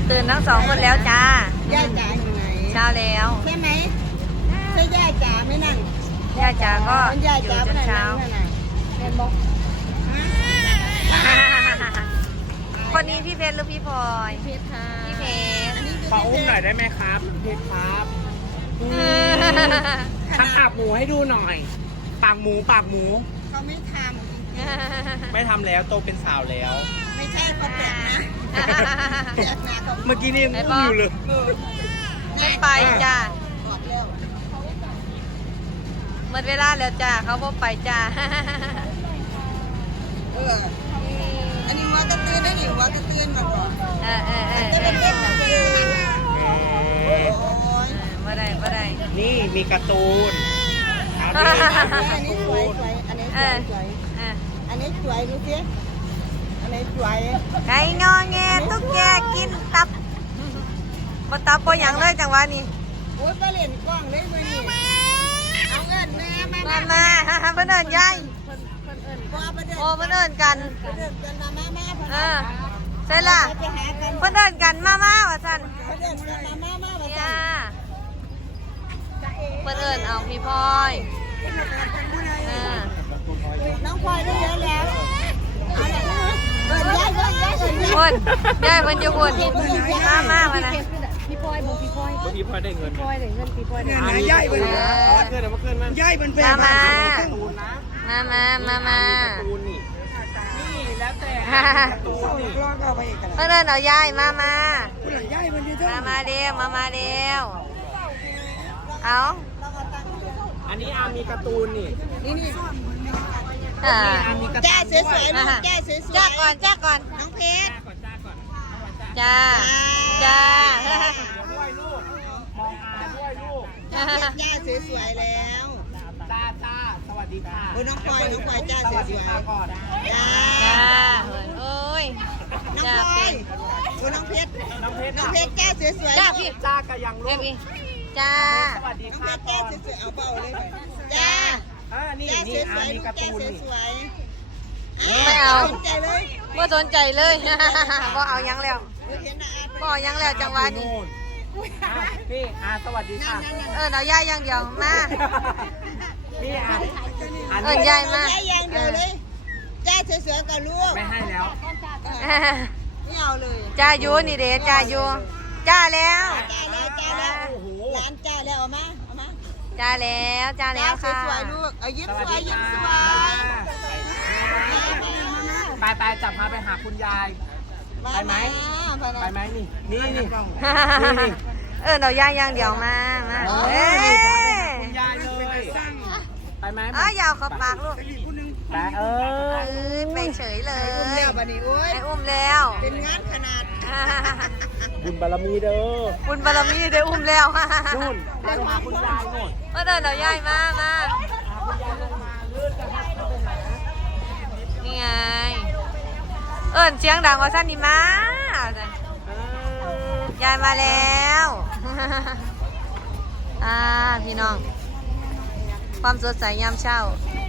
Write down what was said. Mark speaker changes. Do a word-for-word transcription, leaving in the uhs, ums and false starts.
Speaker 1: ตื่นทั้งสองคนแล้วจ้า
Speaker 2: ย่าจ๋าอยู่ไหน
Speaker 1: เช้าแล้ว
Speaker 2: ใช่ไหมใช่ย่าจ๋าไหมนั่น
Speaker 1: ย่าจ๋าก็อยู่จนเช้า
Speaker 2: เห็นบอก
Speaker 1: คนนี้พี่เพชรหรือพี่พลอย
Speaker 2: เพชรค่ะ
Speaker 1: พี่เพชร
Speaker 3: ขออุ้มหน่อยได้ไหมครับเพชรครับทำปากหมูให้ดูหน่อยปากหมูปากหมู
Speaker 2: เขาไม่ท
Speaker 3: ำไม่ทำแล้วโตเป็นสาวแล้ว
Speaker 2: ไม่ใช่เขาแปลกนะแปลกนะ
Speaker 3: เมื่อกี้นี่ยังอุ้มอยู่เลย
Speaker 1: ไม่ไปจ้าหมดเวลาแล้วจ้าเขาบอกไปจ้า
Speaker 2: เอออันนี้วัวกระตื้นได้หนิวัวกระตื้นมาก่อน
Speaker 1: เออเออเออ
Speaker 2: จะเป็นเล่นกับเล่นโอ้ย
Speaker 1: มาได้มาได้
Speaker 3: นี่มีการ์ตูน
Speaker 2: อันนี้สวยสวยอันนี้สวยสวยอันนี้สวยดูสิอันนี้สวย
Speaker 1: ไก่งอแงตุ๊กแกกินตับปตับปอย่างเลยจังหวะนี้
Speaker 2: โอ้ยก็เล่นกล้องเลยมือนี่เอาเงินแม่มา
Speaker 1: มามาเพื่อนเอิญยายโอ้เพื่อนเอิญกันเออเสร็จละเพื่อนเอิญกันมามาว่าสันย่าเพื่อนเอิญเอาพี่พลอย
Speaker 2: น้องพลอยได้เยอะแล้วเอิญยายเอิญยายเอิญยาย
Speaker 1: คุณยายเพิ่นอยู่คุณมามามานะ
Speaker 2: พี่พลอยบอกพี่พลอย
Speaker 3: พี่พลอยได้เงิน
Speaker 2: พี่พลอยได้เงินพี่พลอยได้
Speaker 3: เงินย่ายเป็นเงินเดี๋ยวมาเกินมันย่ายเป็นแฟน
Speaker 1: มามามามามา
Speaker 3: นี่แล้วแต่
Speaker 1: เพื่อนเอิญเอายายมามามามาเร็วมามาเร็วเอา
Speaker 3: อันนี้อามีการ์ตูนนี่
Speaker 2: นี่นี่
Speaker 1: อ่า
Speaker 2: จ้าสวยๆลูกจ้าสวยๆ
Speaker 1: จ้าก่อนจ้าก่อน
Speaker 2: น้องเพชร
Speaker 1: จ้าจ้า
Speaker 3: ด้วยลูกมองอาด้วยลูก
Speaker 2: จ้าสวยๆแล้ว
Speaker 3: จ้าจ้าสวัสดีค่ะ
Speaker 2: โอ้น้องพลอยน้องพลอยจ้าสวยๆ
Speaker 3: ก่อน
Speaker 2: จ้า
Speaker 1: จ้าโอ้ย
Speaker 2: น้องพลอยโอ้น้องเพชร
Speaker 3: น้องเพชร
Speaker 2: น้องเพชรจ้าสวยๆ
Speaker 1: จ้าพี่
Speaker 3: จ้ากะยังลูก
Speaker 1: จ้า
Speaker 3: สวัสดีค่ะ
Speaker 2: จ้าสวยๆเอาเบาเลยจ้า
Speaker 3: อ่านี่นี่อามีการ์ตูนนี่
Speaker 1: ไม่เอา
Speaker 2: สนใจเลย
Speaker 1: ไม่สนใจเลยก็เอายังแล้วก็เอายังแล้วจังหวะนี้
Speaker 3: พี่อาสวัสดีค่ะ
Speaker 1: เออเราย่ายยังเดียวมา
Speaker 3: พี่อา
Speaker 1: เออยายมา
Speaker 2: ย่ายยังเดียวเลยจ้าสวยๆกับลูก
Speaker 3: ไม่ให้แล้ว
Speaker 2: ไม่เอาเลย
Speaker 1: จ้าอยู่นี่เด้จ้าอยู่จ้าแล้ว
Speaker 2: จ้าแล้วจ้าแล้วร้านจ้าแล้วเอามาเอามา
Speaker 1: จ้าแล้วจ้าแล้วค่ะ
Speaker 2: สวยๆลูกเอายิ้มสวยยิ้มสวย
Speaker 3: ไปไปจับพาไปหาคุณยายไปไหมไปไหมนี่นี่นี่นี่
Speaker 1: เออเราย่ายยังเดียวมามาเอ้ย
Speaker 3: คุณยายเลยไปไหม
Speaker 1: อ๋อยาวขับปากลูก
Speaker 3: ไปเออ
Speaker 1: ไปเฉยเลย
Speaker 2: ไป
Speaker 1: อุ้มแล้ว
Speaker 2: เป็นงานขนาด
Speaker 3: บุญบารมีเด้อ
Speaker 1: บุญบารมีได้อุ้มแล้ว
Speaker 3: นู่นไปหาคุณยายนู่น
Speaker 1: เออเดินเราย่ายมามานี่ไงเอิญเสียงดังกว่าสั้นนี่มายายมาแล้วอ่าพี่น้องความสดใสยามเช้า